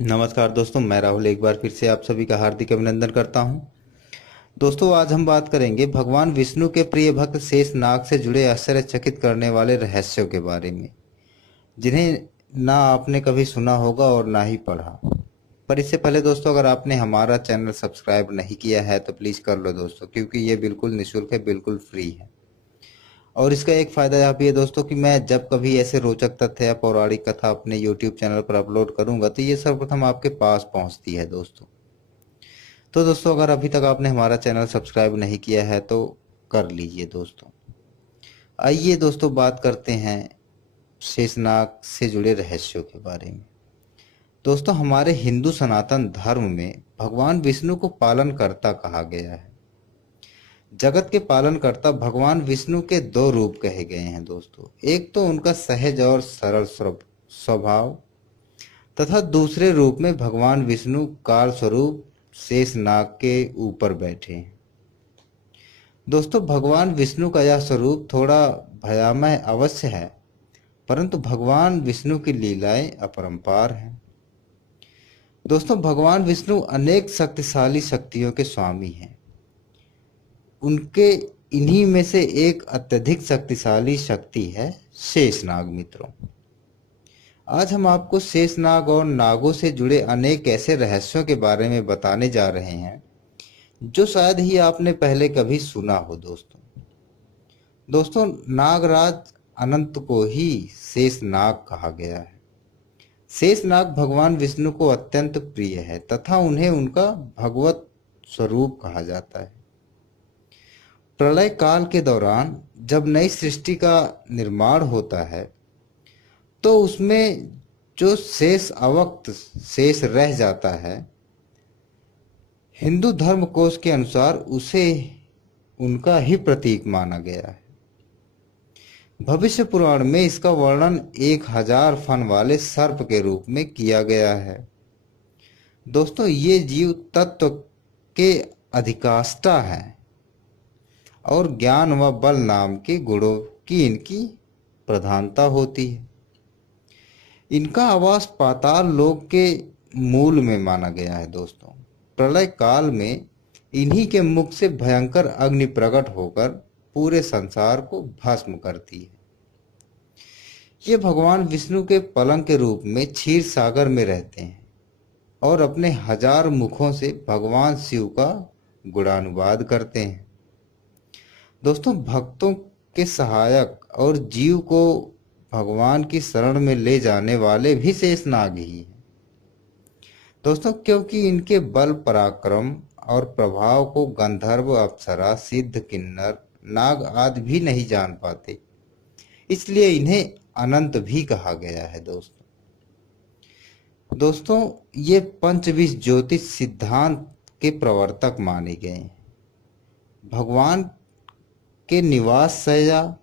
नमस्कार दोस्तों, मैं राहुल एक बार फिर से आप सभी का हार्दिक अभिनंदन करता हूं। दोस्तों, आज हम बात करेंगे भगवान विष्णु के प्रिय भक्त शेषनाग से जुड़े आश्चर्यचकित करने वाले रहस्यों के बारे में, जिन्हें ना आपने कभी सुना होगा और ना ही पढ़ा। पर इससे पहले दोस्तों, अगर आपने हमारा चैनल सब्सक्राइब नहीं किया है तो प्लीज़ कर लो दोस्तों, क्योंकि ये बिल्कुल निःशुल्क है, बिल्कुल फ्री है। और इसका एक फ़ायदा यह भी है दोस्तों कि मैं जब कभी ऐसे रोचक तथ्य या पौराणिक कथा अपने यूट्यूब चैनल पर अपलोड करूंगा तो ये सर्वप्रथम आपके पास पहुंचती है दोस्तों। तो दोस्तों, अगर अभी तक आपने हमारा चैनल सब्सक्राइब नहीं किया है तो कर लीजिए दोस्तों। आइए दोस्तों, बात करते हैं शेषनाग से जुड़े रहस्यों के बारे में। दोस्तों, हमारे हिंदू सनातन धर्म में भगवान विष्णु को पालनकर्ता कहा गया है। जगत के पालनकर्ता भगवान विष्णु के दो रूप कहे गए हैं दोस्तों। एक तो उनका सहज और सरल स्वभाव, तथा दूसरे रूप में भगवान विष्णु काल स्वरूप शेषनाग के ऊपर बैठे हैं। दोस्तों, भगवान विष्णु का यह स्वरूप थोड़ा भयामय अवश्य है, परंतु भगवान विष्णु की लीलाएं अपरंपार हैं। दोस्तों, भगवान विष्णु अनेक शक्तिशाली शक्तियों के स्वामी हैं। उनके इन्हीं में से एक अत्यधिक शक्तिशाली शक्ति है शेषनाग मित्रों। आज हम आपको शेषनाग और नागों से जुड़े अनेक ऐसे रहस्यों के बारे में बताने जा रहे हैं जो शायद ही आपने पहले कभी सुना हो दोस्तों, नागराज अनंत को ही शेषनाग कहा गया है। शेषनाग भगवान विष्णु को अत्यंत प्रिय है तथा उन्हें उनका भगवत स्वरूप कहा जाता है। प्रलय काल के दौरान जब नई सृष्टि का निर्माण होता है तो उसमें जो शेष अवक्त शेष रह जाता है, हिंदू धर्म कोश के अनुसार उसे उनका ही प्रतीक माना गया है। भविष्य पुराण में इसका वर्णन 1000 फन वाले सर्प के रूप में किया गया है। दोस्तों, ये जीव तत्व के अधिकाष्टा है और ज्ञान व बल नाम के गुणों की इनकी प्रधानता होती है। इनका आवास पाताल लोक के मूल में माना गया है दोस्तों। प्रलय काल में इन्हीं के मुख से भयंकर अग्नि प्रकट होकर पूरे संसार को भस्म करती है। ये भगवान विष्णु के पलंग के रूप में क्षीर सागर में रहते हैं और अपने 1000 मुखों से भगवान शिव का गुणानुवाद करते हैं। दोस्तों, भक्तों के सहायक और जीव को भगवान की शरण में ले जाने वाले भी शेषनाग ही हैं दोस्तों, क्योंकि इनके बल पराक्रम और प्रभाव को गंधर्व, अप्सरा, सिद्ध, किन्नर, नाग आदि भी नहीं जान पाते, इसलिए इन्हें अनंत भी कहा गया है दोस्तों, ये पंचविश ज्योतिष सिद्धांत के प्रवर्तक माने गए हैं। भगवान के निवास शैया,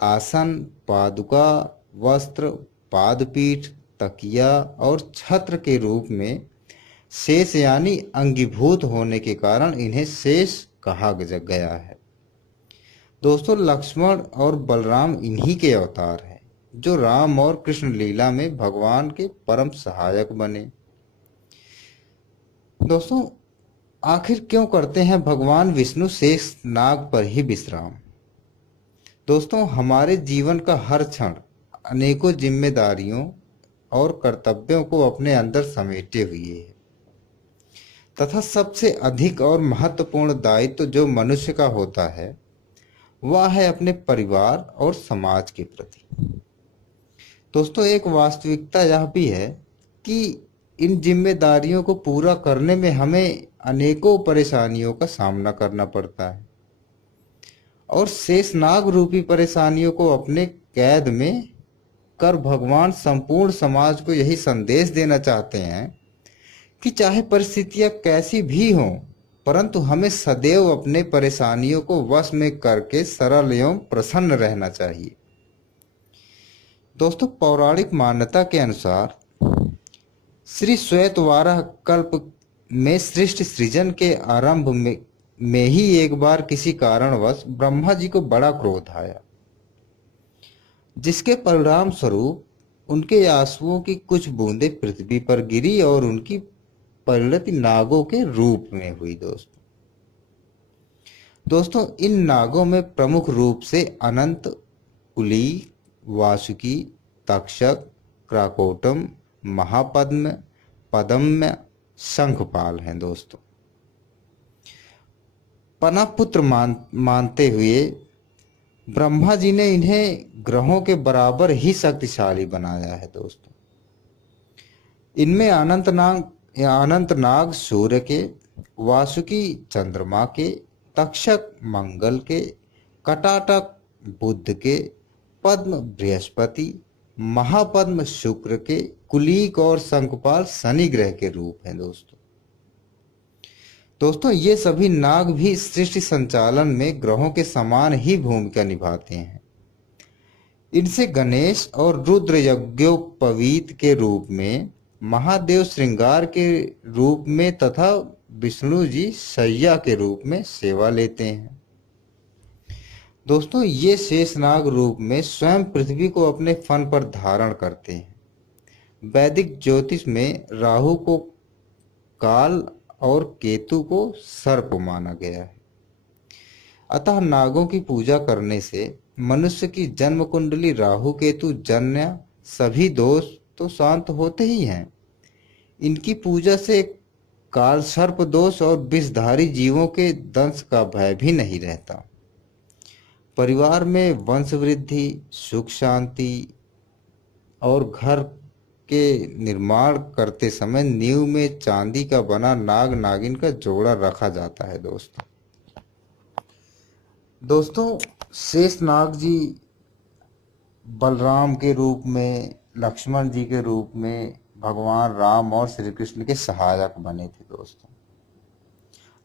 आसन, पादुका, वस्त्र, पादपीठ, तकिया और छत्र के रूप में शेष यानी अंगीभूत होने के कारण इन्हें शेष कहा गया है। दोस्तों, लक्ष्मण और बलराम इन्हीं के अवतार हैं जो राम और कृष्ण लीला में भगवान के परम सहायक बने। दोस्तों, आखिर क्यों करते हैं भगवान विष्णु शेष नाग पर ही विश्राम? दोस्तों, हमारे जीवन का हर क्षण अनेकों जिम्मेदारियों और कर्तव्यों को अपने अंदर समेटे हुए है तथा सबसे अधिक और महत्वपूर्ण दायित्व जो मनुष्य का होता है वह है अपने परिवार और समाज के प्रति। दोस्तों, एक वास्तविकता यह भी है कि इन जिम्मेदारियों को पूरा करने में हमें अनेकों परेशानियों का सामना करना पड़ता है और शेषनाग रूपी परेशानियों को अपने कैद में कर भगवान संपूर्ण समाज को यही संदेश देना चाहते हैं कि चाहे परिस्थितियां कैसी भी हों, परंतु हमें सदैव अपने परेशानियों को वश में करके सरल एवं प्रसन्न रहना चाहिए। दोस्तों, पौराणिक मान्यता के अनुसार श्री श्वेतवाराह कल्प में सृष्टि सृजन के आरंभ में ही एक बार किसी कारणवश ब्रह्मा जी को बड़ा क्रोध आया, जिसके परिणाम स्वरूप उनके आंसुओं की कुछ बूंदें पृथ्वी पर गिरी और उनकी परिणति नागों के रूप में हुई। दोस्तों इन नागों में प्रमुख रूप से अनंत, कुली, वासुकी, तक्षक, क्राकोटम, महापद्म, पद्म, शंखपाल हैं। दोस्तों पनपुत्र मानते हुए ब्रह्मा जी ने इन्हें ग्रहों के बराबर ही शक्तिशाली बनाया है। दोस्तों इनमें अनंत नाग सूर्य के, वासुकी चंद्रमा के, तक्षक मंगल के, कटाटक बुध के, पद्म बृहस्पति, महापद्म शुक्र के, कुलीक और शंखपाल शनि ग्रह के रूप हैं। दोस्तों ये सभी नाग भी सृष्टि संचालन में ग्रहों के समान ही भूमिका निभाते हैं। इनसे गणेश और रुद्र यज्ञोपवीत के रूप में, महादेव श्रृंगार के रूप में तथा विष्णु जी शैया के रूप में सेवा लेते हैं। दोस्तों ये शेषनाग रूप में स्वयं पृथ्वी को अपने फन पर धारण करते हैं। वैदिक ज्योतिष में राहु को काल और केतु को सर्प माना गया है। अतः नागों की पूजा करने से मनुष्य की जन्म कुंडली राहु केतु जन्य सभी दोष तो शांत होते ही हैं। इनकी पूजा से काल सर्प दोष और विषधारी जीवों के दंश का भय भी नहीं रहता। परिवार में वंश वृद्धि, सुख शांति और घर के निर्माण करते समय नींव में चांदी का बना नाग नागिन का जोड़ा रखा जाता है। दोस्तों शेषनाग जी बलराम के रूप में, लक्ष्मण जी के रूप में भगवान राम और श्री कृष्ण के सहायक बने थे।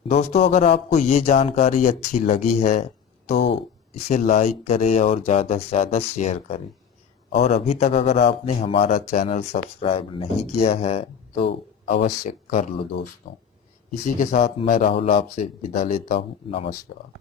दोस्तों अगर आपको ये जानकारी अच्छी लगी है तो इसे लाइक करें और ज़्यादा से ज़्यादा शेयर करें। और अभी तक अगर आपने हमारा चैनल सब्सक्राइब नहीं किया है तो अवश्य कर लो। दोस्तों इसी के साथ मैं राहुल आपसे विदा लेता हूँ। नमस्कार।